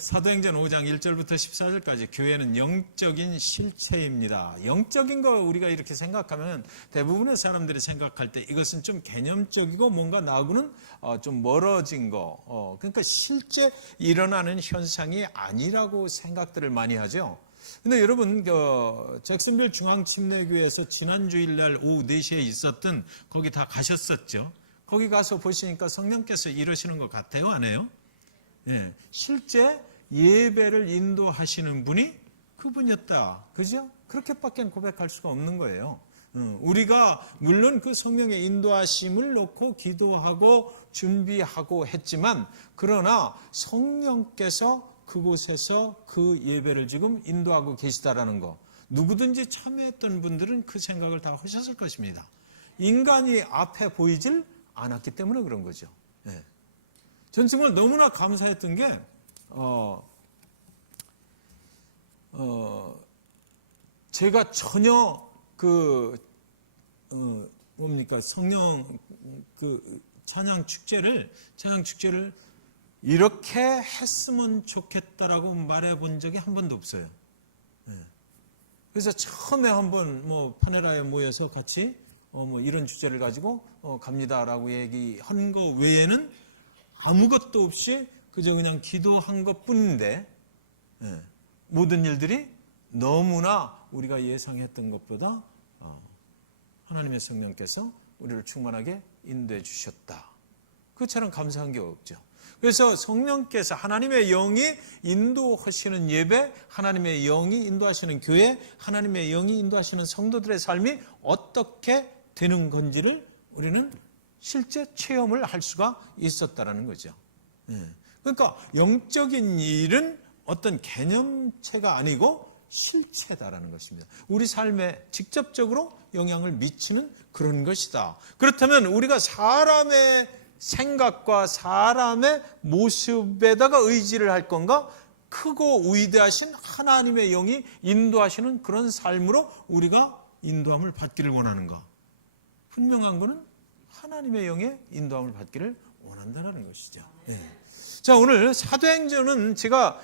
사도행전 5장 1절부터 14절까지 교회는 영적인 실체입니다. 영적인 거 우리가 이렇게 생각하면 대부분의 사람들이 생각할 때 이것은 좀 개념적이고 뭔가 나하고는 좀 멀어진 거, 그러니까 실제 일어나는 현상이 아니라고 생각들을 많이 하죠. 근데 여러분, 잭슨빌 중앙침례교회에서 지난 주일날 오후 4시에 있었던 거기 다 가셨었죠. 거기 가서 보시니까 성령께서 이러시는 것 같아요, 안 해요? 예, 실제 예배를 인도하시는 분이 그분이었다. 그죠? 그렇게밖에 고백할 수가 없는 거예요. 우리가 물론 그 성령의 인도하심을 놓고 기도하고 준비하고 했지만, 그러나 성령께서 그곳에서 그 예배를 지금 인도하고 계시다라는 거, 누구든지 참여했던 분들은 그 생각을 다 하셨을 것입니다. 인간이 앞에 보이질 않았기 때문에 그런 거죠. 예. 전 정말 너무나 감사했던 게 제가 전혀 성령 찬양 축제를 이렇게 했으면 좋겠다라고 말해본 적이 한 번도 없어요. 네. 그래서 처음에 한번 파네라에 모여서 같이 이런 주제를 가지고 갑니다라고 얘기한 거 외에는 아무것도 없이 그저 그냥 기도한 것 뿐인데, 모든 일들이 너무나 우리가 예상했던 것보다 하나님의 성령께서 우리를 충만하게 인도해 주셨다. 그처럼 감사한 게 없죠. 그래서 성령께서 하나님의 영이 인도하시는 예배, 하나님의 영이 인도하시는 교회, 하나님의 영이 인도하시는 성도들의 삶이 어떻게 되는 건지를 우리는 실제 체험을 할 수가 있었다라는 거죠. 그러니까 영적인 일은 어떤 개념체가 아니고 실체다라는 것입니다. 우리 삶에 직접적으로 영향을 미치는 그런 것이다. 그렇다면 우리가 사람의 생각과 사람의 모습에다가 의지를 할 건가? 크고 위대하신 하나님의 영이 인도하시는 그런 삶으로 우리가 인도함을 받기를 원하는가? 분명한 것은 하나님의 영의 인도함을 받기를 원한다는 것이죠. 자, 오늘 사도행전은 제가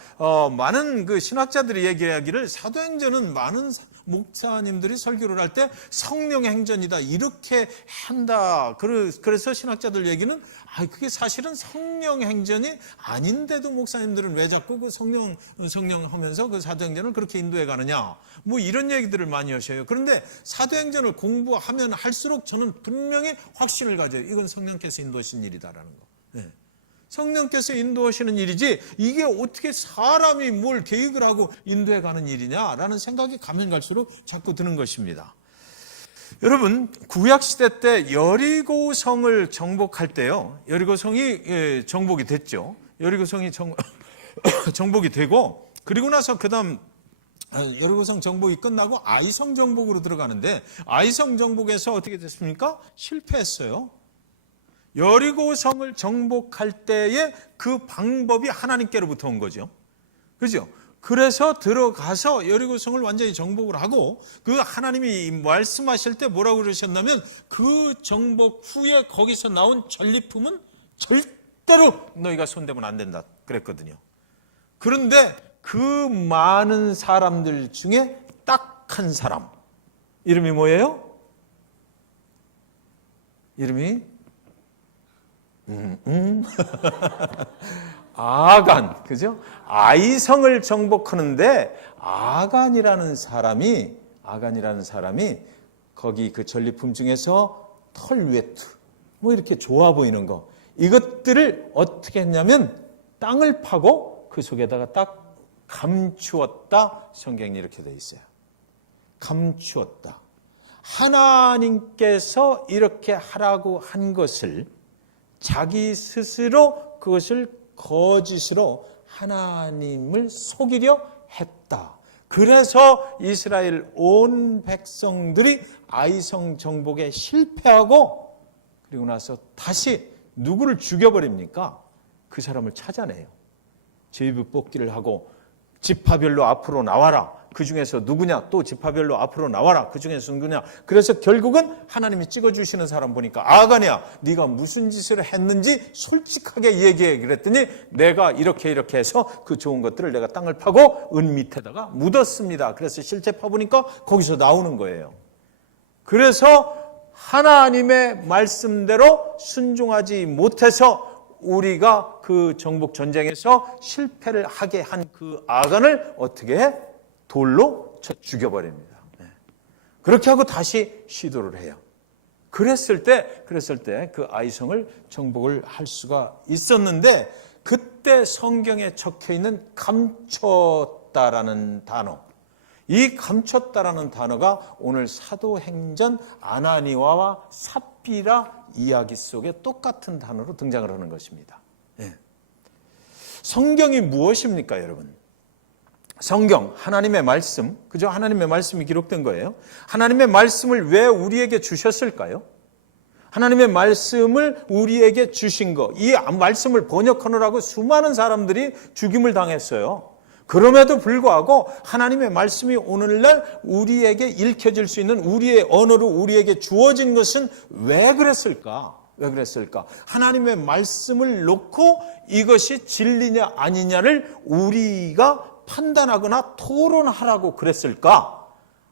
많은 그 신학자들이 얘기하기를 사도행전은 많은 목사님들이 설교를 할 때 성령의 행전이다 이렇게 한다. 그래서 신학자들 얘기는 그게 사실은 성령의 행전이 아닌데도 목사님들은 왜 자꾸 그 성령 하면서 그 사도행전을 그렇게 인도해 가느냐, 이런 얘기들을 많이 하셔요. 그런데 사도행전을 공부하면 할수록 저는 분명히 확신을 가져요. 이건 성령께서 인도하신 일이다라는 거. 성령께서 인도하시는 일이지 이게 어떻게 사람이 뭘 계획을 하고 인도해 가는 일이냐라는 생각이 가면 갈수록 자꾸 드는 것입니다. 여러분, 구약시대 때 여리고성을 정복할 때요, 여리고성이 정복이 됐죠. 여리고성이 정복이 되고, 그리고 나서 그 다음 여리고성 정복이 끝나고 아이성 정복으로 들어가는데, 아이성 정복에서 어떻게 됐습니까? 실패했어요. 여리고성을 정복할 때의 그 방법이 하나님께로부터 온 거죠. 그죠? 그래서 들어가서 여리고성을 완전히 정복을 하고, 그 하나님이 말씀하실 때 뭐라고 그러셨냐면, 그 정복 후에 거기서 나온 전리품은 절대로 너희가 손대면 안 된다 그랬거든요. 그런데 그 많은 사람들 중에 딱 한 사람, 이름이 뭐예요? 이름이 아간, 그죠? 아이성을 정복하는데 아간이라는 사람이 거기 그 전리품 중에서 털웨트, 이렇게 좋아 보이는 거, 이것들을 어떻게 했냐면 땅을 파고 그 속에다가 딱 감추었다. 성경이 이렇게 돼 있어요. 감추었다. 하나님께서 이렇게 하라고 한 것을 자기 스스로 그것을 거짓으로 하나님을 속이려 했다. 그래서 이스라엘 온 백성들이 아이성 정복에 실패하고, 그리고 나서 다시 누구를 죽여버립니까? 그 사람을 찾아내요. 제비 뽑기를 하고 지파별로 앞으로 나와라. 그 중에서 누구냐? 또 지파별로 앞으로 나와라. 그 중에서 누구냐? 그래서 결국은 하나님이 찍어주시는 사람 보니까 아가냐, 네가 무슨 짓을 했는지 솔직하게 얘기해. 그랬더니 내가 이렇게 해서 그 좋은 것들을 내가 땅을 파고 은 밑에다가 묻었습니다. 그래서 실제 파보니까 거기서 나오는 거예요. 그래서 하나님의 말씀대로 순종하지 못해서 우리가 그 정복 전쟁에서 실패를 하게 한 그 아간을 어떻게 해? 돌로 쳐 죽여버립니다. 그렇게 하고 다시 시도를 해요. 그랬을 때 그 아이성을 정복을 할 수가 있었는데, 그때 성경에 적혀 있는 감췄다라는 단어, 이 감췄다라는 단어가 오늘 사도행전 아나니아와 삽비라 이야기 속에 똑같은 단어로 등장을 하는 것입니다. 성경이 무엇입니까, 여러분? 성경, 하나님의 말씀, 그죠? 하나님의 말씀이 기록된 거예요. 하나님의 말씀을 왜 우리에게 주셨을까요? 하나님의 말씀을 우리에게 주신 거, 이 말씀을 번역하느라고 수많은 사람들이 죽임을 당했어요. 그럼에도 불구하고 하나님의 말씀이 오늘날 우리에게 읽혀질 수 있는 우리의 언어로 우리에게 주어진 것은 왜 그랬을까? 왜 그랬을까? 하나님의 말씀을 놓고 이것이 진리냐 아니냐를 우리가 판단하거나 토론하라고 그랬을까?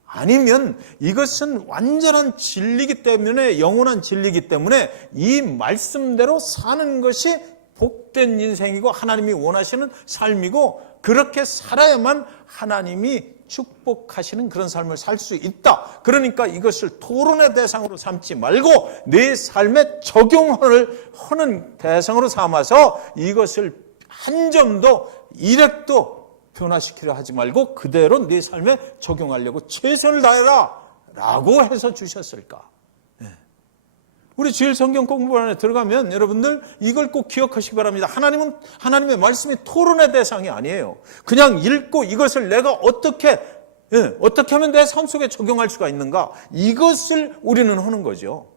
아니면 이것은 완전한 진리이기 때문에, 영원한 진리이기 때문에 이 말씀대로 사는 것이 복된 인생이고 하나님이 원하시는 삶이고, 그렇게 살아야만 하나님이 축복하시는 그런 삶을 살 수 있다. 그러니까 이것을 토론의 대상으로 삼지 말고 내 삶에 적용을 하는 대상으로 삼아서 이것을 한 점도 일획도 변화시키려 하지 말고 그대로 내 삶에 적용하려고 최선을 다해라 라고 해서 주셨을까? 우리 주일 성경 공부 안에 들어가면 여러분들 이걸 꼭 기억하시기 바랍니다. 하나님은, 하나님의 말씀이 토론의 대상이 아니에요. 그냥 읽고 이것을 내가 어떻게 하면 내 삶 속에 적용할 수가 있는가, 이것을 우리는 하는 거죠.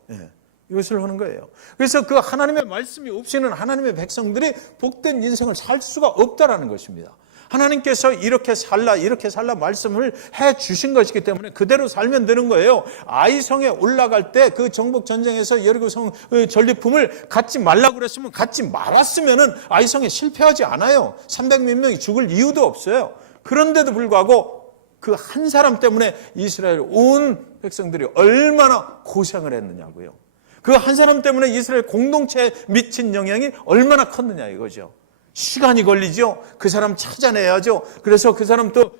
이것을 하는 거예요. 그래서 그 하나님의 말씀이 없이는 하나님의 백성들이 복된 인생을 살 수가 없다라는 것입니다. 하나님께서 이렇게 살라 말씀을 해 주신 것이기 때문에 그대로 살면 되는 거예요. 아이성에 올라갈 때 그 정복 전쟁에서 여리고성 전리품을 갖지 말라고 그랬으면 갖지 말았으면은 아이성에 실패하지 않아요. 300몇 명이 죽을 이유도 없어요. 그런데도 불구하고 그 한 사람 때문에 이스라엘 온 백성들이 얼마나 고생을 했느냐고요. 그 한 사람 때문에 이스라엘 공동체에 미친 영향이 얼마나 컸느냐 이거죠. 시간이 걸리죠. 그 사람 찾아내야죠. 그래서 그 사람 또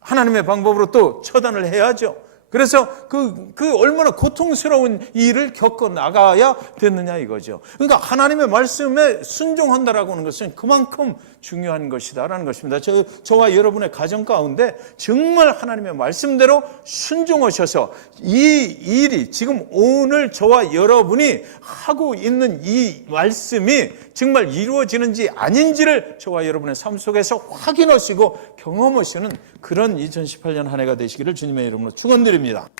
하나님의 방법으로 또 처단을 해야죠. 그래서 그 얼마나 고통스러운 일을 겪어 나가야 됐느냐 이거죠. 그러니까 하나님의 말씀에 순종한다라고 하는 것은 그만큼 중요한 것이다라는 것입니다. 저와 여러분의 가정 가운데 정말 하나님의 말씀대로 순종하셔서 이 일이 지금 오늘 저와 여러분이 하고 있는 이 말씀이 정말 이루어지는지 아닌지를 저와 여러분의 삶 속에서 확인하시고 경험하시는 그런 2018년 한 해가 되시기를 주님의 이름으로 축원드립니다.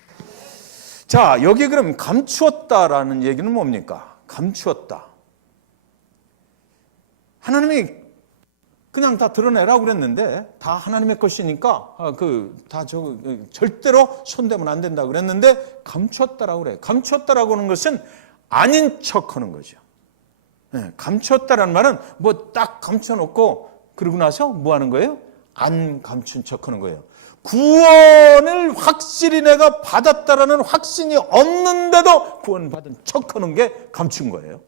자, 여기 그럼 감추었다라는 얘기는 뭡니까? 감추었다. 하나님이 그냥 다 드러내라고 그랬는데, 다 하나님의 것이니까 절대로 손대면 안 된다고 그랬는데 감추었다라고 그래요. 감추었다라고 하는 것은 아닌 척하는 거죠. 감추었다라는 말은 뭐 딱 감춰놓고 그러고 나서 뭐 하는 거예요? 안 감춘 척하는 거예요. 구원을 확실히 내가 받았다라는 확신이 없는데도 구원받은 척하는 게 감춘 거예요.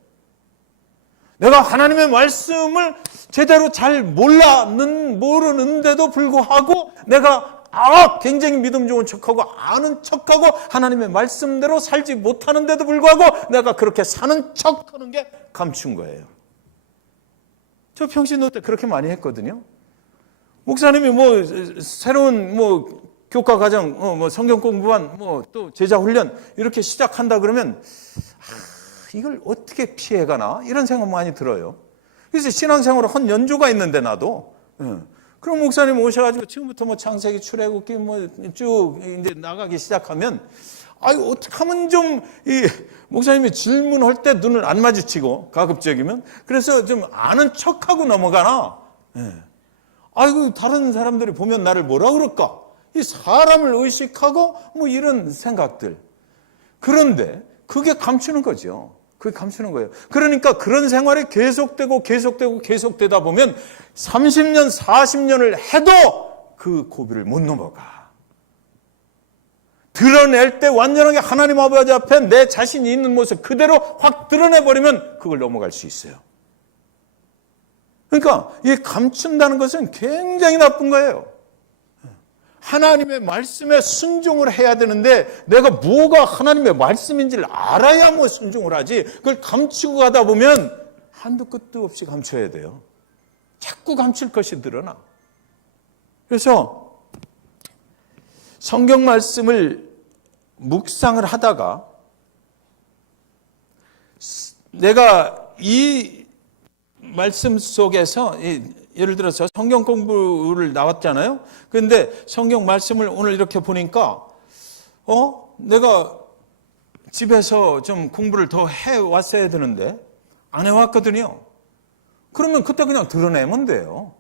내가 하나님의 말씀을 제대로 잘 모르는데도 불구하고 내가 굉장히 믿음 좋은 척하고 아는 척하고 하나님의 말씀대로 살지 못하는데도 불구하고 내가 그렇게 사는 척하는 게 감춘 거예요. 저 평신도 때 그렇게 많이 했거든요. 목사님이 새로운 교과 과정, 성경 공부반, 또 제자 훈련 이렇게 시작한다 그러면 이걸 어떻게 피해가나 이런 생각 많이 들어요. 그래서 신앙생활을 한 연조가 있는데 나도 그럼 목사님 오셔가지고 지금부터 창세기 출애굽기 쭉 이제 나가기 시작하면 어떻게 하면 좀 목사님이 질문할 때 눈을 안 마주치고 가급적이면 그래서 좀 아는 척하고 넘어가나. 아이고, 다른 사람들이 보면 나를 뭐라 그럴까? 이 사람을 의식하고 뭐 이런 생각들. 그런데 그게 감추는 거죠. 그게 감추는 거예요. 그러니까 그런 생활이 계속되다 보면 30년, 40년을 해도 그 고비를 못 넘어가. 드러낼 때 완전하게 하나님 아버지 앞에 내 자신이 있는 모습 그대로 확 드러내버리면 그걸 넘어갈 수 있어요. 그러니까 이 감춘다는 것은 굉장히 나쁜 거예요. 하나님의 말씀에 순종을 해야 되는데 내가 뭐가 하나님의 말씀인지를 알아야 뭐 순종을 하지. 그걸 감추고 가다 보면 한도 끝도 없이 감춰야 돼요. 자꾸 감출 것이 늘어나. 그래서 성경 말씀을 묵상을 하다가 내가 이 말씀 속에서 예를 들어서 성경 공부를 나왔잖아요. 그런데 성경 말씀을 오늘 이렇게 보니까 내가 집에서 좀 공부를 더 해왔어야 되는데 안 해왔거든요. 그러면 그때 그냥 드러내면 돼요.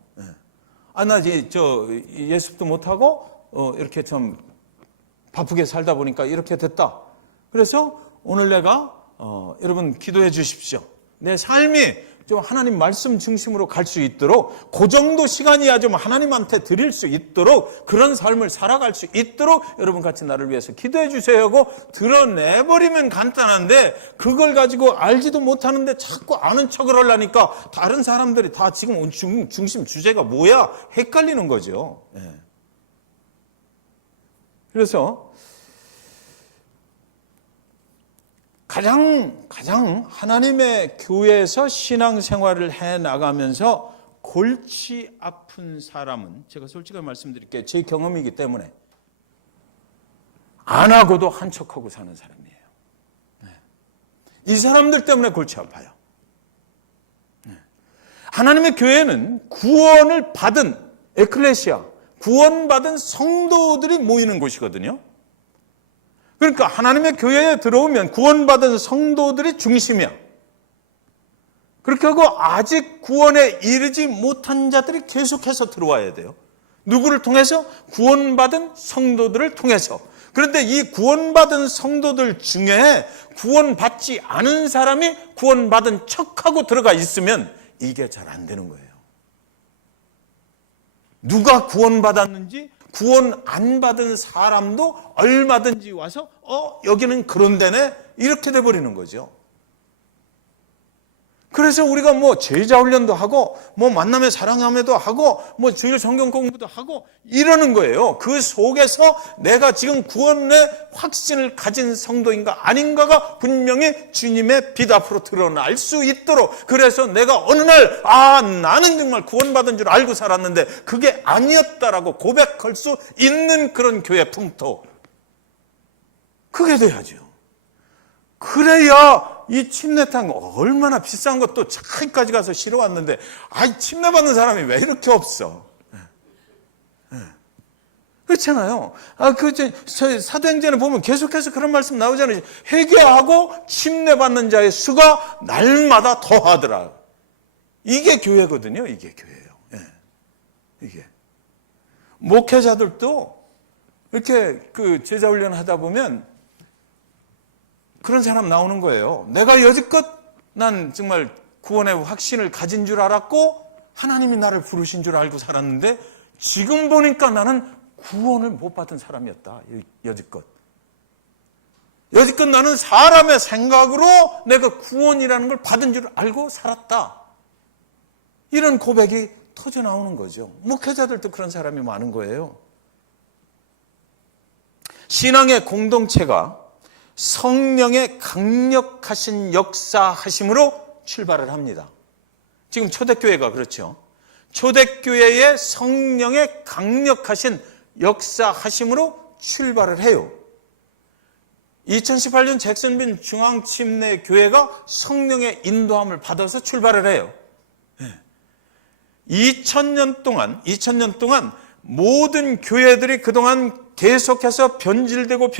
나 예습도 못하고 이렇게 좀 바쁘게 살다 보니까 이렇게 됐다. 그래서 오늘 내가 여러분 기도해 주십시오. 내 삶이 좀 하나님 말씀 중심으로 갈 수 있도록 그 정도 시간이야 좀 하나님한테 드릴 수 있도록 그런 삶을 살아갈 수 있도록 여러분 같이 나를 위해서 기도해 주세요 하고 드러내버리면 간단한데 그걸 가지고 알지도 못하는데 자꾸 아는 척을 하려니까 다른 사람들이 다 지금 중심 주제가 뭐야 헷갈리는 거죠. 그래서 가장 하나님의 교회에서 신앙생활을 해나가면서 골치 아픈 사람은 제가 솔직하게 말씀드릴게요. 제 경험이기 때문에 안 하고도 한 척하고 사는 사람이에요. 이 사람들 때문에 골치 아파요. 하나님의 교회는 구원을 받은 에클레시아, 구원받은 성도들이 모이는 곳이거든요. 그러니까 하나님의 교회에 들어오면 구원받은 성도들이 중심이야. 그렇게 하고 아직 구원에 이르지 못한 자들이 계속해서 들어와야 돼요. 누구를 통해서? 구원받은 성도들을 통해서. 그런데 이 구원받은 성도들 중에 구원받지 않은 사람이 구원받은 척하고 들어가 있으면 이게 잘 안 되는 거예요. 누가 구원받았는지 구원 안 받은 사람도 얼마든지 와서 여기는 그런 데네 이렇게 돼버리는 거죠. 그래서 우리가 뭐 제자 훈련도 하고 뭐 만남의 사랑함에도 하고 뭐 주일 성경 공부도 하고 이러는 거예요. 그 속에서 내가 지금 구원의 확신을 가진 성도인가 아닌가가 분명히 주님의 빛 앞으로 드러날 수 있도록 그래서 내가 어느 날 나는 정말 구원받은 줄 알고 살았는데 그게 아니었다라고 고백할 수 있는 그런 교회 풍토 그게 돼야죠. 그래야 이 침례탕 얼마나 비싼 것도 차이까지 가서 실어 왔는데 침례 받는 사람이 왜 이렇게 없어? 그렇잖아요. 사도행전에 보면 계속해서 그런 말씀 나오잖아요. 회개하고 침례 받는 자의 수가 날마다 더하더라. 이게 교회거든요. 이게 교회예요. 이게 목회자들도 이렇게 그 제자 훈련 하다 보면 그런 사람 나오는 거예요. 내가 여지껏 난 정말 구원의 확신을 가진 줄 알았고 하나님이 나를 부르신 줄 알고 살았는데 지금 보니까 나는 구원을 못 받은 사람이었다. 여지껏 나는 사람의 생각으로 내가 구원이라는 걸 받은 줄 알고 살았다. 이런 고백이 터져 나오는 거죠. 목회자들도 그런 사람이 많은 거예요. 신앙의 공동체가 성령의 강력하신 역사하심으로 출발을 합니다. 지금 초대교회가 그렇죠. 초대교회의 성령의 강력하신 역사하심으로 출발을 해요. 2018년 잭슨빈 중앙침례교회가 성령의 인도함을 받아서 출발을 해요. 2000년 동안 모든 교회들이 그동안 계속해서 변질됐어.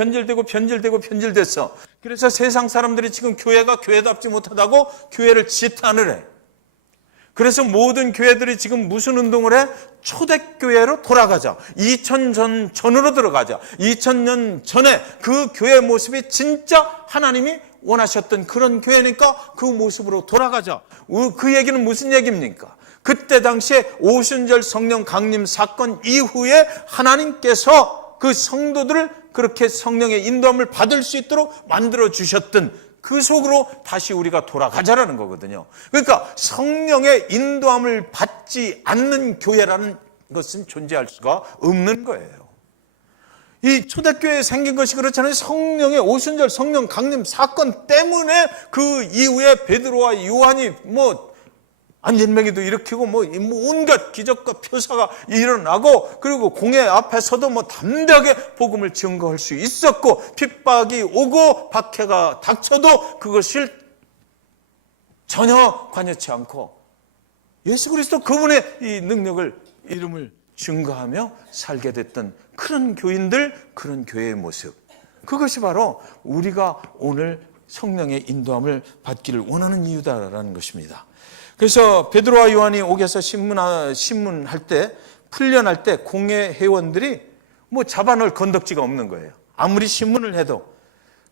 그래서 세상 사람들이 지금 교회가 교회답지 못하다고 교회를 지탄을 해. 그래서 모든 교회들이 지금 무슨 운동을 해? 초대교회로 돌아가자. 2000년 전으로 들어가자. 2000년 전에 그 교회 모습이 진짜 하나님이 원하셨던 그런 교회니까 그 모습으로 돌아가자. 그 얘기는 무슨 얘기입니까? 그때 당시에 오순절 성령 강림 사건 이후에 하나님께서 그 성도들을 그렇게 성령의 인도함을 받을 수 있도록 만들어 주셨던 그 속으로 다시 우리가 돌아가자라는 거거든요. 그러니까 성령의 인도함을 받지 않는 교회라는 것은 존재할 수가 없는 거예요. 이 초대교회에 생긴 것이 그렇잖아요. 성령의 오순절 성령 강림 사건 때문에 그 이후에 베드로와 요한이 안진뱅이도 일으키고 온갖 기적과 표사가 일어나고, 그리고 공회 앞에서도 담대하게 복음을 증거할 수 있었고, 핍박이 오고 박해가 닥쳐도 그것을 전혀 관여치 않고 예수 그리스도 그분의 이 능력을, 이름을 증거하며 살게 됐던 그런 교인들, 그런 교회의 모습, 그것이 바로 우리가 오늘 성령의 인도함을 받기를 원하는 이유다라는 것입니다. 그래서 베드로와 요한이 옥에서 신문할 때, 훈련할 때 공회 회원들이 잡아놓을 건덕지가 없는 거예요. 아무리 신문을 해도.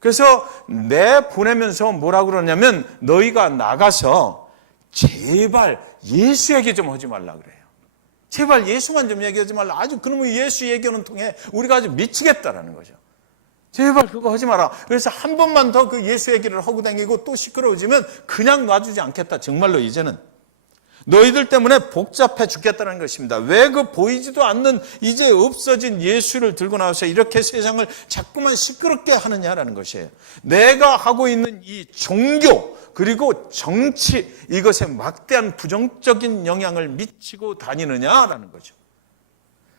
그래서 내보내면서 뭐라고 그러냐면, 너희가 나가서 제발 예수 얘기 좀 하지 말라 그래요. 제발 예수만 좀 얘기하지 말라. 아주 그러면 예수 얘기하는 통에 우리가 아주 미치겠다라는 거죠. 제발 그거 하지 마라. 그래서 한 번만 더 그 예수 얘기를 하고 다니고 또 시끄러워지면 그냥 놔주지 않겠다. 정말로 이제는 너희들 때문에 복잡해 죽겠다는 것입니다. 왜 그 보이지도 않는 이제 없어진 예수를 들고 나와서 이렇게 세상을 자꾸만 시끄럽게 하느냐라는 것이에요. 내가 하고 있는 이 종교 그리고 정치, 이것에 막대한 부정적인 영향을 미치고 다니느냐라는 거죠.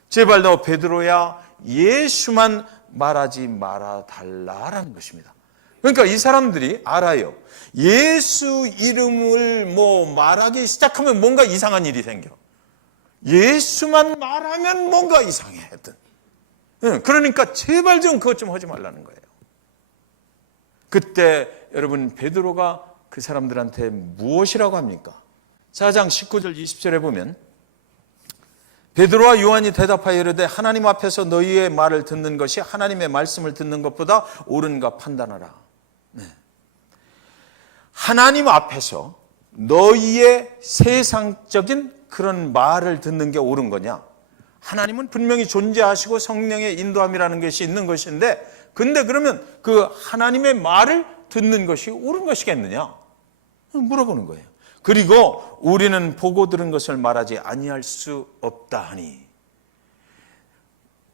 제발 너 베드로야, 예수만 말하지 말아 달라라는 것입니다. 그러니까 이 사람들이 알아요. 예수 이름을 말하기 시작하면 뭔가 이상한 일이 생겨. 예수만 말하면 뭔가 이상해 하여튼. 그러니까 제발 좀 그것 좀 하지 말라는 거예요. 그때 여러분 베드로가 그 사람들한테 무엇이라고 합니까? 4장 19절 20절에 보면, 베드로와 요한이 대답하여 이르되 하나님 앞에서 너희의 말을 듣는 것이 하나님의 말씀을 듣는 것보다 옳은가 판단하라. 하나님 앞에서 너희의 세상적인 그런 말을 듣는 게 옳은 거냐? 하나님은 분명히 존재하시고 성령의 인도함이라는 것이 있는 것인데, 근데 그러면 그 하나님의 말을 듣는 것이 옳은 것이겠느냐? 물어보는 거예요. 그리고 우리는 보고 들은 것을 말하지 아니할 수 없다 하니,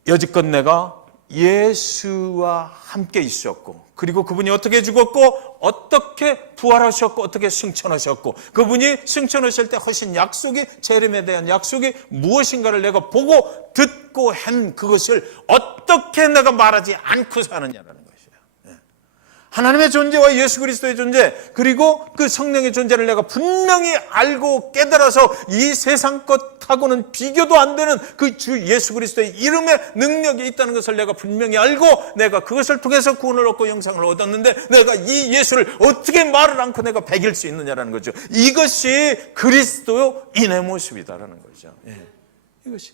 여지껏 내가 예수와 함께 있었고, 그리고 그분이 어떻게 죽었고 어떻게 부활하셨고 어떻게 승천하셨고, 그분이 승천하실 때 하신 약속이, 재림에 대한 약속이 무엇인가를 내가 보고 듣고 한 그것을 어떻게 내가 말하지 않고 사느냐라는 거예요. 하나님의 존재와 예수 그리스도의 존재, 그리고 그 성령의 존재를 내가 분명히 알고 깨달아서 이 세상 것하고는 비교도 안 되는 그 주 예수 그리스도의 이름의 능력이 있다는 것을 내가 분명히 알고, 내가 그것을 통해서 구원을 얻고 영생을 얻었는데 내가 이 예수를 어떻게 말을 않고 내가 배길 수 있느냐라는 거죠. 이것이 그리스도인의 모습이다라는 거죠. 이것이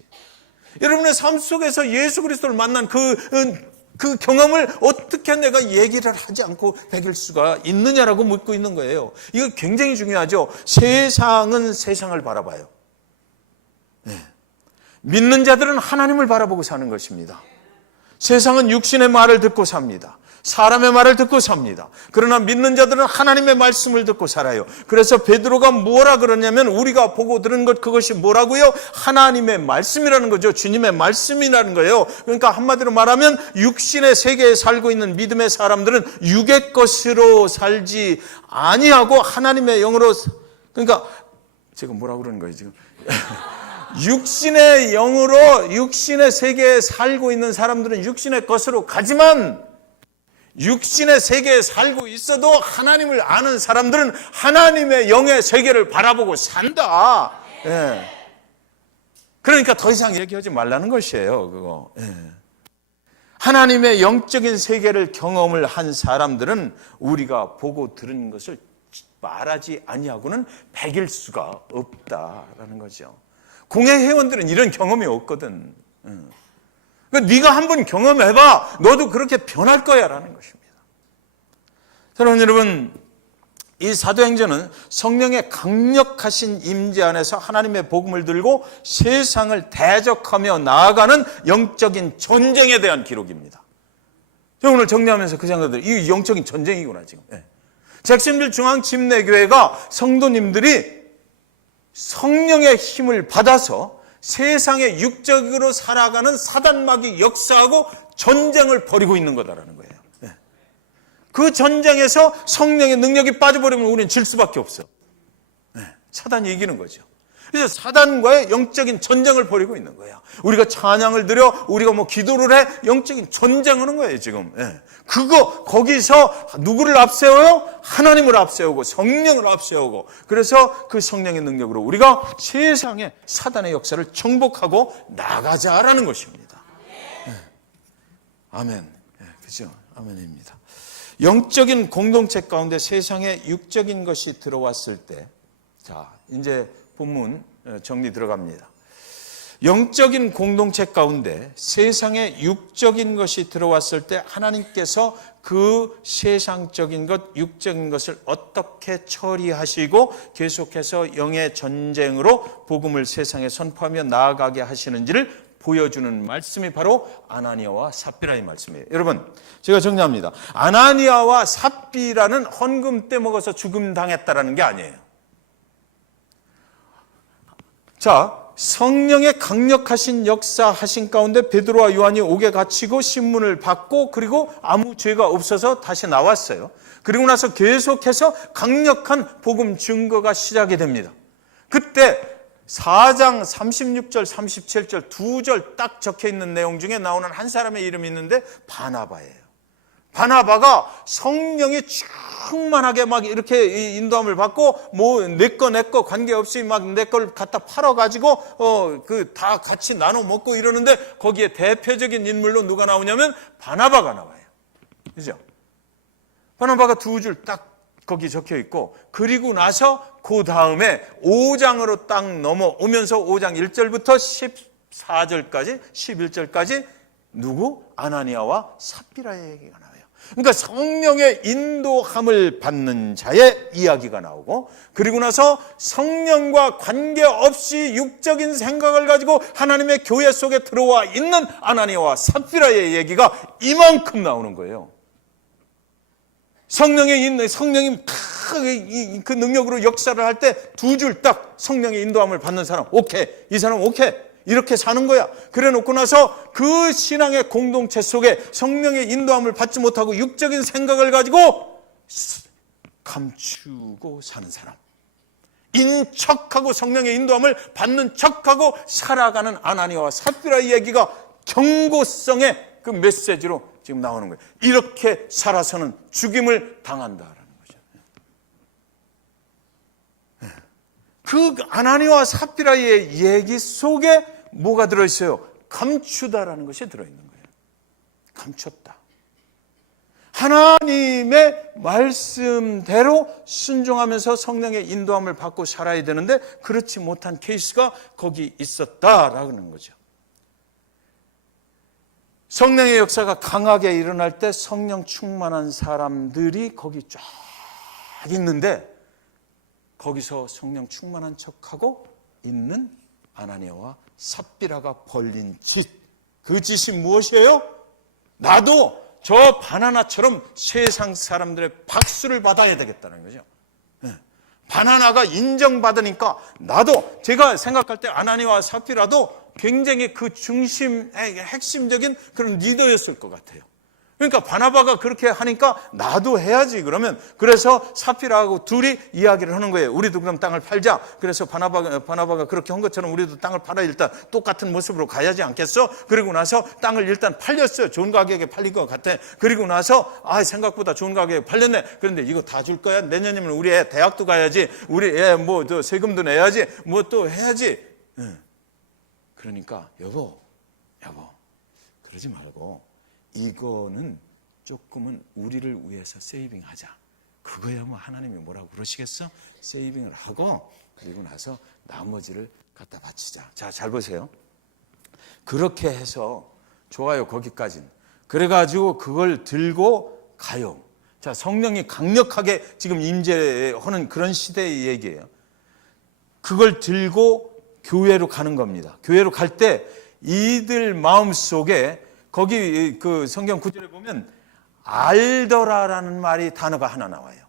여러분의 삶 속에서 예수 그리스도를 만난 그 경험을 어떻게 내가 얘기를 하지 않고 배길 수가 있느냐라고 묻고 있는 거예요. 이거 굉장히 중요하죠. 세상은 세상을 바라봐요. 믿는 자들은 하나님을 바라보고 사는 것입니다. 세상은 육신의 말을 듣고 삽니다. 사람의 말을 듣고 삽니다. 그러나 믿는 자들은 하나님의 말씀을 듣고 살아요. 그래서 베드로가 뭐라 그러냐면, 우리가 보고 들은 것, 그것이 뭐라고요? 하나님의 말씀이라는 거죠. 주님의 말씀이라는 거예요. 그러니까 한마디로 말하면 육신의 세계에 살고 있는 믿음의 사람들은 육의 것으로 살지 아니하고 하나님의 영으로, 그러니까 지금 뭐라 그러는 거예요 지금? 육신의 영으로 육신의 세계에 살고 있는 사람들은 육신의 것으로 가지만, 육신의 세계에 살고 있어도 하나님을 아는 사람들은 하나님의 영의 세계를 바라보고 산다. 그러니까 더 이상 얘기하지 말라는 것이에요. 그거. 하나님의 영적인 세계를 경험을 한 사람들은 우리가 보고 들은 것을 말하지 아니하고는 백일 수가 없다라는 거죠. 공회 회원들은 이런 경험이 없거든. 그러니까 네가 한번 경험해봐. 너도 그렇게 변할 거야라는 것입니다. 사랑하는 여러분, 이 사도행전은 성령의 강력하신 임재 안에서 하나님의 복음을 들고 세상을 대적하며 나아가는 영적인 전쟁에 대한 기록입니다. 제가 오늘 정리하면서 그 생각들, 이 영적인 전쟁이구나 지금. 잭슨빌 중앙침례교회가 성도님들이 성령의 힘을 받아서 세상에 육적으로 살아가는 사단마귀 역사하고 전쟁을 벌이고 있는 거다라는 거예요. 그 전쟁에서 성령의 능력이 빠져버리면 우리는 질 수밖에 없어. 사단이 이기는 거죠. 그래서 사단과의 영적인 전쟁을 벌이고 있는 거예요. 우리가 찬양을 드려, 우리가 뭐 기도를 해, 영적인 전쟁하는 거예요 지금. 거기서 누구를 앞세워요? 하나님을 앞세우고 성령을 앞세우고, 그래서 그 성령의 능력으로 우리가 세상에 사단의 역사를 정복하고 나가자라는 것입니다. 아멘. 그죠? 아멘입니다. 영적인 공동체 가운데 세상에 육적인 것이 들어왔을 때, 자, 이제 본문 정리 들어갑니다. 영적인 공동체 가운데 세상에 육적인 것이 들어왔을 때 하나님께서 그 세상적인 것, 육적인 것을 어떻게 처리하시고 계속해서 영의 전쟁으로 복음을 세상에 선포하며 나아가게 하시는지를 보여주는 말씀이 바로 아나니아와 삽비라의 말씀이에요. 여러분, 제가 정리합니다. 아나니아와 삽비라는 헌금 떼먹어서 죽음 당했다라는 게 아니에요. 자, 성령의 강력하신 역사하신 가운데 베드로와 요한이 옥에 갇히고 신문을 받고, 그리고 아무 죄가 없어서 다시 나왔어요. 그리고 나서 계속해서 강력한 복음 증거가 시작이 됩니다. 그때 4장 36절 37절 두 절 딱 적혀있는 내용 중에 나오는 한 사람의 이름이 있는데 바나바예요. 바나바가 성령이 충만하게 막 이렇게 인도함을 받고, 뭐 내 거 관계없이 막 내 걸 갖다 팔아가지고 다 같이 나눠 먹고 이러는데, 거기에 대표적인 인물로 누가 나오냐면 바나바가 나와요. 그죠? 바나바가 두 줄 딱 거기 적혀 있고, 그리고 나서 그 다음에 5장으로 딱 넘어오면서 5장 1절부터 14절까지 11절까지 누구? 아나니아와 삽비라의 얘기가 나와요. 그러니까 성령의 인도함을 받는 자의 이야기가 나오고, 그리고 나서 성령과 관계없이 육적인 생각을 가지고 하나님의 교회 속에 들어와 있는 아나니아와 삽비라의 얘기가 이만큼 나오는 거예요. 성령이 그 능력으로 역사를 할 때 두 줄 딱 성령의 인도함을 받는 사람, 오케이. 이 사람 오케이. 이렇게 사는 거야. 그래 놓고 나서 그 신앙의 공동체 속에 성령의 인도함을 받지 못하고 육적인 생각을 가지고 감추고 사는 사람, 인척하고 성령의 인도함을 받는 척하고 살아가는 아나니아와 삽비라의 얘기가 경고성의 그 메시지로 지금 나오는 거예요. 이렇게 살아서는 죽임을 당한다라는 거죠. 그 아나니아와 삽비라의 얘기 속에 뭐가 들어있어요? 감추다라는 것이 들어있는 거예요. 감췄다. 하나님의 말씀대로 순종하면서 성령의 인도함을 받고 살아야 되는데 그렇지 못한 케이스가 거기 있었다라는 거죠. 성령의 역사가 강하게 일어날 때 성령 충만한 사람들이 거기 쫙 있는데, 거기서 성령 충만한 척하고 있는 아나니아와 삽비라가 벌린 짓, 그 짓이 무엇이에요? 나도 저 바나나처럼 세상 사람들의 박수를 받아야 되겠다는 거죠. 바나나가 인정받으니까 나도, 제가 생각할 때 아나니아와 삽비라도 굉장히 그 중심의 핵심적인 그런 리더였을 것 같아요. 그러니까 바나바가 그렇게 하니까 나도 해야지 그러면, 그래서 삽비라하고 둘이 이야기를 하는 거예요. 우리도 그럼 땅을 팔자. 그래서 바나바가 그렇게 한 것처럼 우리도 땅을 팔아 일단 똑같은 모습으로 가야지 않겠어? 그리고 나서 땅을 일단 팔렸어요. 좋은 가격에 팔린 것 같아. 그리고 나서 생각보다 좋은 가격에 팔렸네. 그런데 이거 다 줄 거야? 내년이면 우리 애 대학도 가야지. 우리 애 뭐 세금도 내야지. 뭐 또 해야지. 그러니까 여보 그러지 말고 이거는 조금은 우리를 위해서 세이빙하자. 그거야 뭐 하나님이 뭐라고 그러시겠어? 세이빙을 하고 그리고 나서 나머지를 갖다 바치자. 자, 잘 보세요. 그렇게 해서 좋아요, 거기까지는. 그래가지고 그걸 들고 가요. 자, 성령이 강력하게 지금 임재하는 그런 시대의 얘기예요. 그걸 들고 교회로 가는 겁니다. 교회로 갈 때 이들 마음속에 거기 그 성경 구절에 보면 알더라라는 말이 단어가 하나 나와요.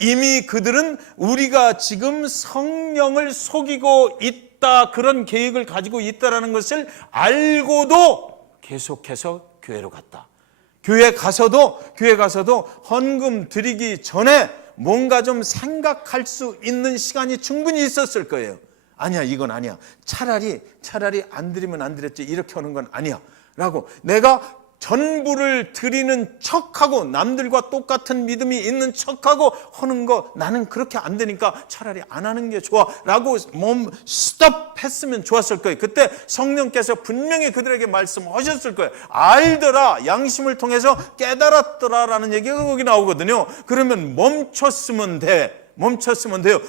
이미 그들은 우리가 지금 성령을 속이고 있다, 그런 계획을 가지고 있다라는 것을 알고도 계속해서 교회로 갔다. 교회 가서도 헌금 드리기 전에 뭔가 좀 생각할 수 있는 시간이 충분히 있었을 거예요. 아니야, 이건 아니야. 차라리 안 드리면 안 드렸지, 이렇게 하는 건 아니야 라고, 내가 전부를 드리는 척하고 남들과 똑같은 믿음이 있는 척하고 하는 거 나는 그렇게 안 되니까 차라리 안 하는 게 좋아 라고 스톱했으면 좋았을 거예요. 그때 성령께서 분명히 그들에게 말씀하셨을 거예요. 알더라, 양심을 통해서 깨달았더라 라는 얘기가 거기 나오거든요. 그러면 멈췄으면 돼요.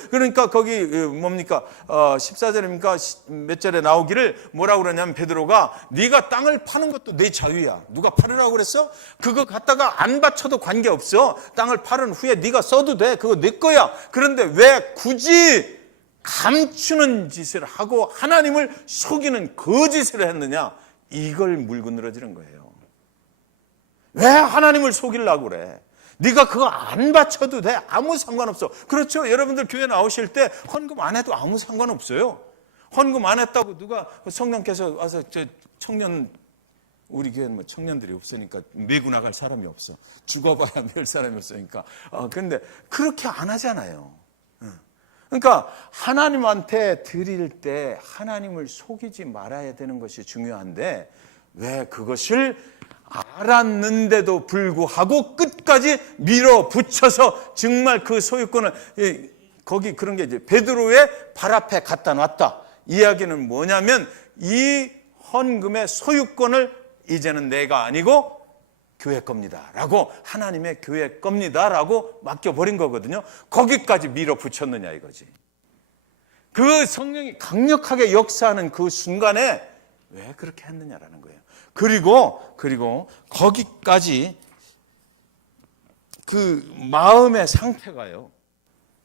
그러니까 거기 뭡니까? 14절입니까? 몇 절에 나오기를 뭐라고 그러냐면 베드로가 네가 땅을 파는 것도 내 자유야. 누가 팔으라고 그랬어? 그거 갖다가 안 바쳐도 관계없어. 땅을 팔은 후에 네가 써도 돼. 그거 내 거야. 그런데 왜 굳이 감추는 짓을 하고 하나님을 속이는 거짓을 했느냐? 이걸 물고 늘어지는 거예요. 왜 하나님을 속이려고 그래? 네가 그거 안 바쳐도 돼. 아무 상관없어. 그렇죠. 여러분들 교회 나오실 때 헌금 안 해도 아무 상관없어요. 헌금 안 했다고 누가 성령께서 와서 우리 교회는 뭐 청년들이 없으니까 메고 나갈 사람이 없어. 죽어봐야 메울 사람이 없으니까. 그런데 그렇게 안 하잖아요. 그러니까 하나님한테 드릴 때 하나님을 속이지 말아야 되는 것이 중요한데 왜 그것을 알았는데도 불구하고 끝까지 밀어붙여서 정말 그 소유권을, 거기 그런 게 이제 베드로의 발 앞에 갖다 놨다. 이야기는 뭐냐면 이 헌금의 소유권을 이제는 내가 아니고 교회 겁니다 라고, 하나님의 교회 겁니다 라고 맡겨버린 거거든요. 거기까지 밀어붙였느냐 이거지. 그 성령이 강력하게 역사하는 그 순간에 왜 그렇게 했느냐라는 거예요. 그리고 거기까지 그 마음의 상태가요,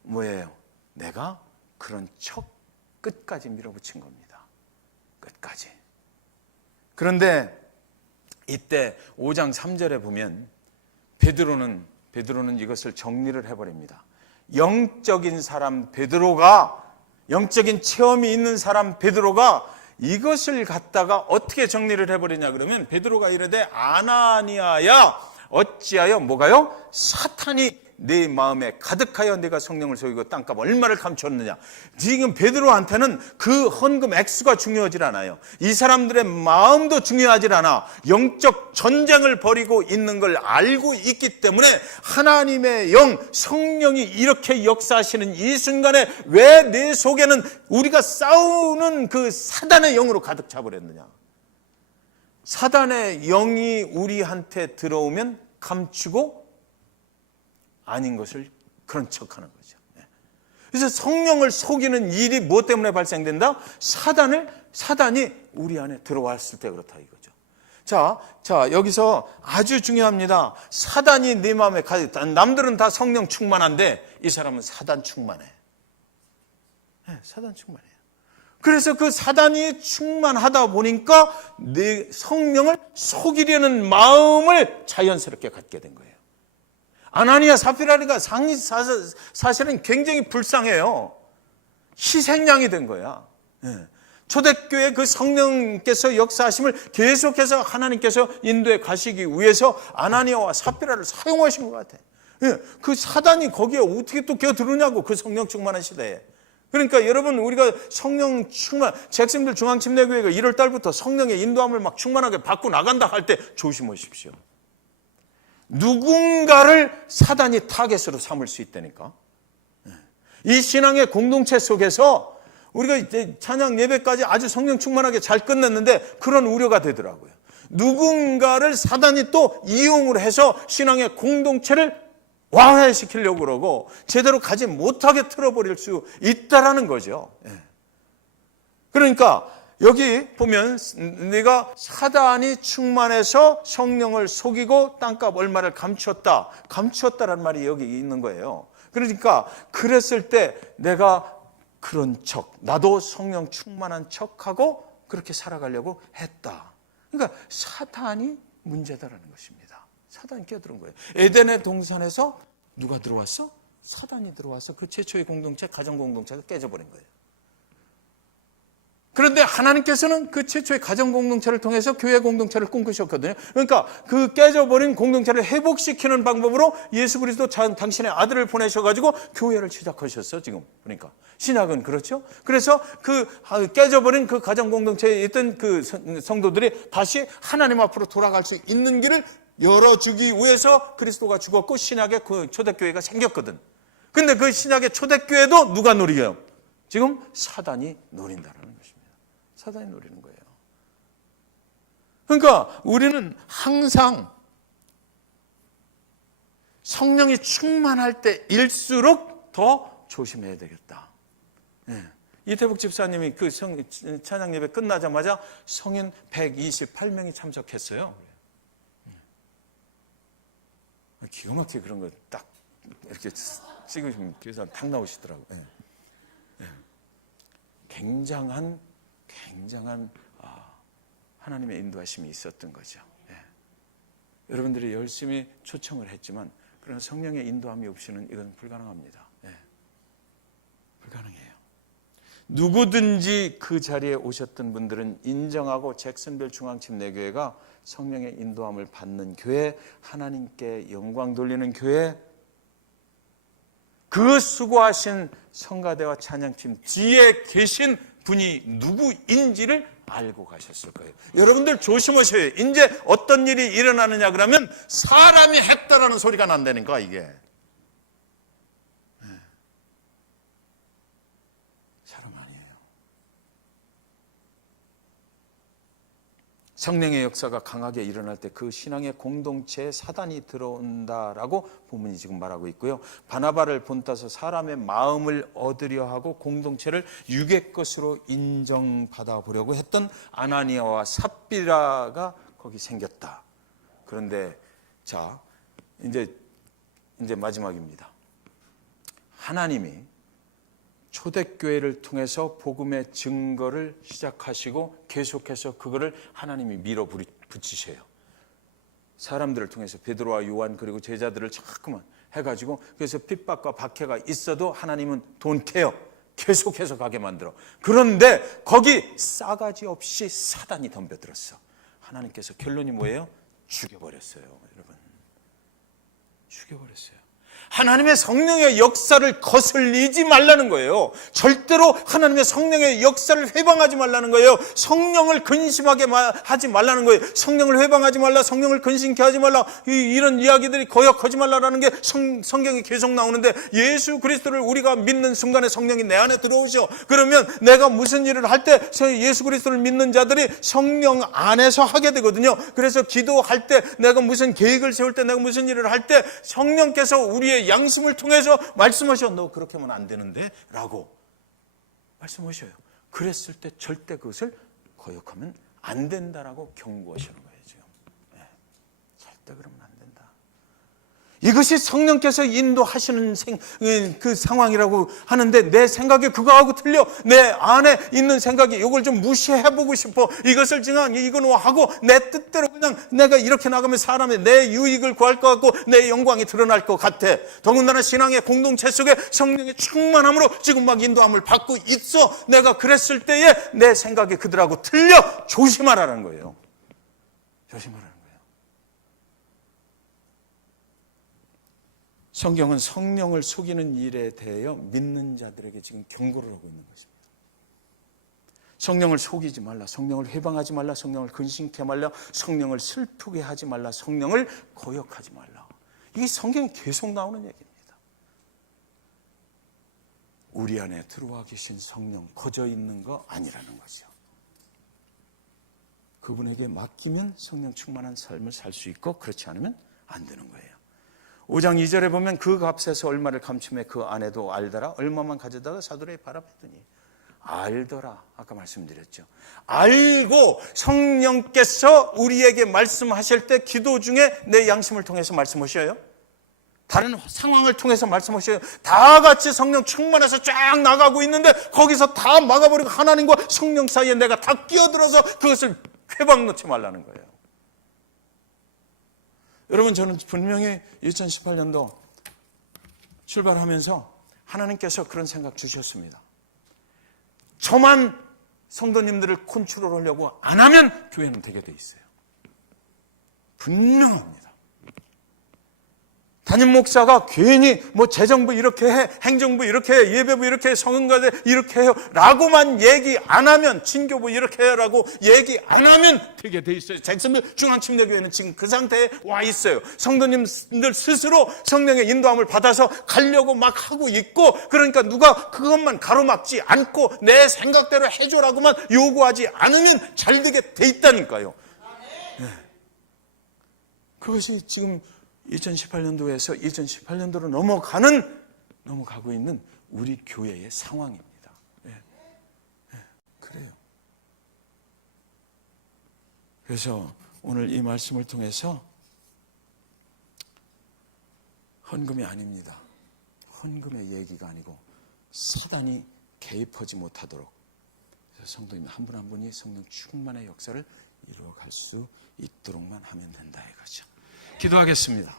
뭐예요? 내가 그런 척 끝까지 밀어붙인 겁니다. 끝까지. 그런데 이때 5장 3절에 보면 베드로는 이것을 정리를 해버립니다. 영적인 사람 베드로가, 영적인 체험이 있는 사람 베드로가 이것을 갖다가 어떻게 정리를 해버리냐 그러면, 베드로가 이르되 아나니아야 어찌하여 뭐가요? 사탄이 내 마음에 가득하여 내가 성령을 속이고 땅값 얼마를 감췄느냐. 지금 베드로한테는 그 헌금 액수가 중요하지 않아요. 이 사람들의 마음도 중요하지 않아. 영적 전쟁을 벌이고 있는 걸 알고 있기 때문에 하나님의 영, 성령이 이렇게 역사하시는 이 순간에 왜 내 속에는 우리가 싸우는 그 사단의 영으로 가득 차버렸느냐. 사단의 영이 우리한테 들어오면 감추고 아닌 것을 그런 척하는 거죠. 그래서 성령을 속이는 일이 무엇 때문에 발생된다? 사단이 우리 안에 들어왔을 때 그렇다 이거죠. 자, 여기서 아주 중요합니다. 사단이 네 마음에 가득, 남들은 다 성령 충만한데 이 사람은 사단 충만해. 사단 충만해요. 그래서 그 사단이 충만하다 보니까 내 성령을 속이려는 마음을 자연스럽게 갖게 된 거예요. 아나니아 사피라가 사실은 굉장히 불쌍해요. 희생양이 된 거야. 초대교회 그 성령께서 역사하심을 계속해서 하나님께서 인도에 가시기 위해서 아나니아와 사피라를 사용하신 것 같아. 그 사단이 거기에 어떻게 또 껴들으냐고, 그 성령 충만한 시대에. 그러니까 여러분, 우리가 성령 충만, 잭슨빌 중앙침례교회가 1월 달부터 성령의 인도함을 막 충만하게 받고 나간다 할 때 조심하십시오. 누군가를 사단이 타겟으로 삼을 수 있다니까. 이 신앙의 공동체 속에서 우리가 이제 찬양 예배까지 아주 성령 충만하게 잘 끝냈는데 그런 우려가 되더라고요. 누군가를 사단이 또 이용을 해서 신앙의 공동체를 와해시키려고 그러고 제대로 가지 못하게 틀어버릴 수 있다라는 거죠. 그러니까 여기 보면 네가 사단이 충만해서 성령을 속이고 땅값 얼마를 감추었다. 감추었다라는 말이 여기 있는 거예요. 그러니까 그랬을 때 내가 그런 척, 나도 성령 충만한 척하고 그렇게 살아가려고 했다. 그러니까 사탄이 문제다라는 것입니다. 사단이 끼어드는 거예요. 에덴의 동산에서 누가 들어왔어? 사단이 들어와서 그 최초의 공동체, 가정 공동체가 깨져버린 거예요. 그런데 하나님께서는 그 최초의 가정 공동체를 통해서 교회 공동체를 꿈꾸셨거든요. 그러니까 그 깨져버린 공동체를 회복시키는 방법으로 예수 그리스도 당신의 아들을 보내셔가지고 교회를 시작하셨어, 지금. 그러니까. 신약은 그렇죠. 그래서 그 깨져버린 그 가정 공동체에 있던 그 성도들이 다시 하나님 앞으로 돌아갈 수 있는 길을 열어주기 위해서 그리스도가 죽었고 신약의 그 초대교회가 생겼거든. 근데 그 신약의 초대교회도 누가 누려요? 지금 사단이 노린다는 것입니다. 사단이 노리는 거예요. 그러니까 우리는 항상 성령이 충만할 때일수록 더 조심해야 되겠다. 이태복 집사님이 그 찬양 예배 끝나자마자 성인 128명이 참석했어요. 기가 막히게 그런 거 딱 이렇게 찍으시면 교회에서 탁 나오시더라고요. 굉장한 하나님의 인도하심이 있었던 거죠. 여러분들이 열심히 초청을 했지만 그러나 성령의 인도함이 없이는 이건 불가능합니다. 불가능해요. 누구든지 그 자리에 오셨던 분들은 인정하고 잭슨빌 중앙침례교회가 성령의 인도함을 받는 교회, 하나님께 영광 돌리는 교회, 그 수고하신 성가대와 찬양팀 뒤에 계신 분이 누구인지를 알고 가셨을 거예요. 여러분들 조심하셔요. 이제 어떤 일이 일어나느냐 그러면 사람이 했다라는 소리가 난다니까 이게. 사람 아니에요. 성령의 역사가 강하게 일어날 때 그 신앙의 공동체에 사단이 들어온다라고 본문이 지금 말하고 있고요. 바나바를 본따서 사람의 마음을 얻으려 하고 공동체를 육의 것으로 인정받아 보려고 했던 아나니아와 삽비라가 거기 생겼다. 그런데 자, 이제 마지막입니다. 하나님이 초대교회를 통해서 복음의 증거를 시작하시고 계속해서 그거를 하나님이 밀어붙이셔요. 사람들을 통해서 베드로와 요한 그리고 제자들을 자꾸만 해가지고 그래서 핍박과 박해가 있어도 하나님은 don't care. 계속해서 가게 만들어. 그런데 거기 싸가지 없이 사단이 덤벼들었어. 하나님께서 결론이 뭐예요? 죽여버렸어요. 여러분. 죽여버렸어요. 하나님의 성령의 역사를 거슬리지 말라는 거예요. 절대로 하나님의 성령의 역사를 회방하지 말라는 거예요. 성령을 근심하게 하지 말라는 거예요. 성령을 회방하지 말라, 성령을 근심케 하지 말라, 이런 이야기들이 거역하지 말라라는 게 성경에 계속 나오는데 예수 그리스도를 우리가 믿는 순간에 성령이 내 안에 들어오셔. 그러면 내가 무슨 일을 할 때 예수 그리스도를 믿는 자들이 성령 안에서 하게 되거든요. 그래서 기도할 때 내가 무슨 계획을 세울 때 내가 무슨 일을 할 때 성령께서 우리의 양심을 통해서 말씀하셔. 너 그렇게 하면 안 되는데 라고 말씀하셔요. 그랬을 때 절대 그것을 거역하면 안 된다라고 경고하시는 거예요. 지금. 절대 그러면 안 된다. 이것이 성령께서 인도하시는 그 상황이라고 하는데 내 생각이 그거하고 틀려. 내 안에 있는 생각이 이걸 좀 무시해보고 싶어. 이것을 그냥 이건 하고 내 뜻대로 그냥 내가 이렇게 나가면 사람의 내 유익을 구할 것 같고 내 영광이 드러날 것 같아. 더군다나 신앙의 공동체 속에 성령의 충만함으로 지금 막 인도함을 받고 있어. 내가 그랬을 때에 내 생각이 그들하고 틀려. 조심하라는 거예요. 조심하라는 거예요. 성경은 성령을 속이는 일에 대하여 믿는 자들에게 지금 경고를 하고 있는 것입니다. 성령을 속이지 말라, 성령을 회방하지 말라, 성령을 근심케 말라, 성령을 슬프게 하지 말라, 성령을 거역하지 말라. 이게 성경에 계속 나오는 얘기입니다. 우리 안에 들어와 계신 성령 거저 있는 거 아니라는 거죠. 그분에게 맡기면 성령 충만한 삶을 살 수 있고 그렇지 않으면 안 되는 거예요. 5장 2절에 보면 그 값에서 얼마를 감춤해 그 아내도 알더라. 얼마만 가져다가 사도들에게 바라봤더니 알더라. 아까 말씀드렸죠. 알고 성령께서 우리에게 말씀하실 때 기도 중에 내 양심을 통해서 말씀하셔요. 다른 상황을 통해서 말씀하셔요. 다 같이 성령 충만해서 쫙 나가고 있는데 거기서 다 막아버리고 하나님과 성령 사이에 내가 다 끼어들어서 그것을 회방 놓지 말라는 거예요. 여러분, 저는 분명히 2018년도 출발하면서 하나님께서 그런 생각 주셨습니다. 저만 성도님들을 컨트롤하려고 안 하면 교회는 되게 돼 있어요. 분명합니다. 담임 목사가 괜히 뭐 재정부 이렇게 해, 행정부 이렇게 해, 예배부 이렇게 해, 성은가대 이렇게 해요 라고만 얘기 안 하면, 진교부 이렇게 해라고 얘기 안 하면 되게 돼 있어요. 잭슨빌 중앙침례교회는 지금 그 상태에 와 있어요. 성도님들 스스로 성령의 인도함을 받아서 가려고 막 하고 있고, 그러니까 누가 그것만 가로막지 않고 내 생각대로 해줘라고만 요구하지 않으면 잘 되게 돼 있다니까요. 네. 그것이 지금 2018년도에서 2018년도로 넘어가고 있는 우리 교회의 상황입니다. 네. 네. 그래요. 그래서 오늘 이 말씀을 통해서 헌금이 아닙니다. 헌금의 얘기가 아니고 사단이 개입하지 못하도록, 그래서 성도님 한 분 한 분이 성령 충만의 역사를 이루어갈 수 있도록만 하면 된다 이거죠. 기도하겠습니다.